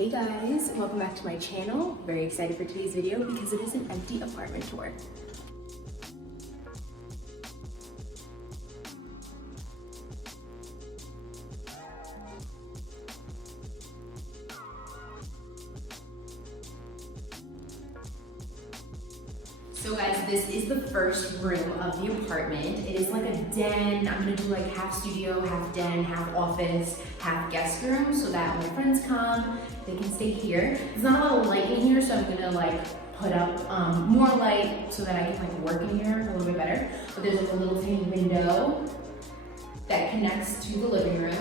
Hey guys, welcome back to my channel. Very excited for today's video because it is an empty apartment tour. So guys, this is the first room of the apartment. It is like a den. I'm gonna do like half studio, half den, half office, half guest room so that when my friends come, they can stay here. There's not a lot of light in here, so I'm gonna like put up more light so that I can like work in here a little bit better. But there's like a little tiny window that connects to the living room.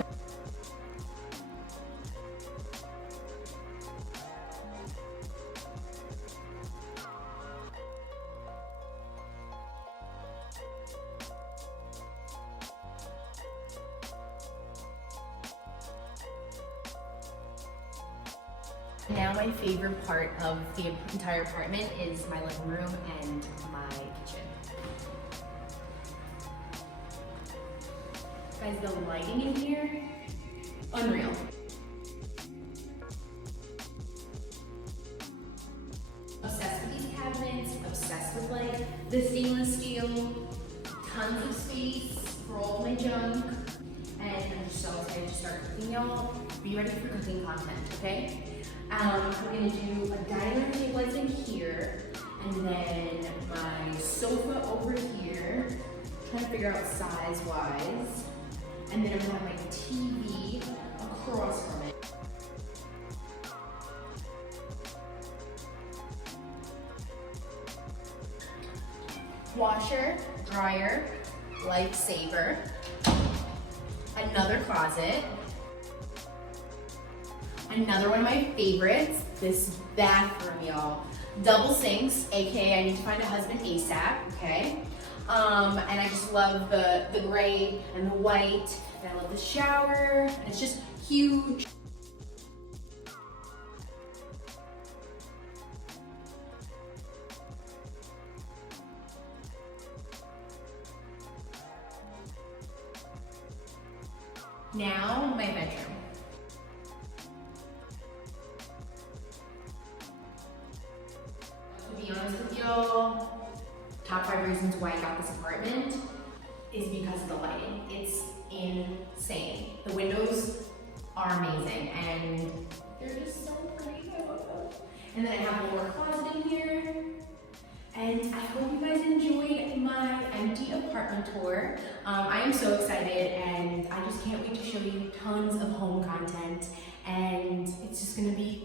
Now my favorite part of the entire apartment is my living room and my kitchen. Guys, the lighting in here, unreal. Obsessed with these cabinets, obsessed with like the stainless steel, tons of space for all my junk, and I'm just so excited to start cooking, y'all. Be ready for cooking content, okay? I'm gonna do a dining room table in here, and then my sofa over here. Trying to figure out size-wise, and then I'm gonna have my TV across from it. Washer, dryer, lifesaver, another closet. Another one of my favorites, this bathroom, y'all. Double sinks, aka I need to find a husband ASAP, okay? And I just love the gray and the white, and I love the shower. It's just huge. Now, my bedroom. To be honest with y'all, top 5 reasons why I got this apartment is because of the lighting. It's insane. The windows are amazing and they're just so pretty. I love them. And then I have a more closet in here. And I hope you guys enjoyed my empty apartment tour. I am so excited and I just can't wait to show you tons of home content, and it's just gonna be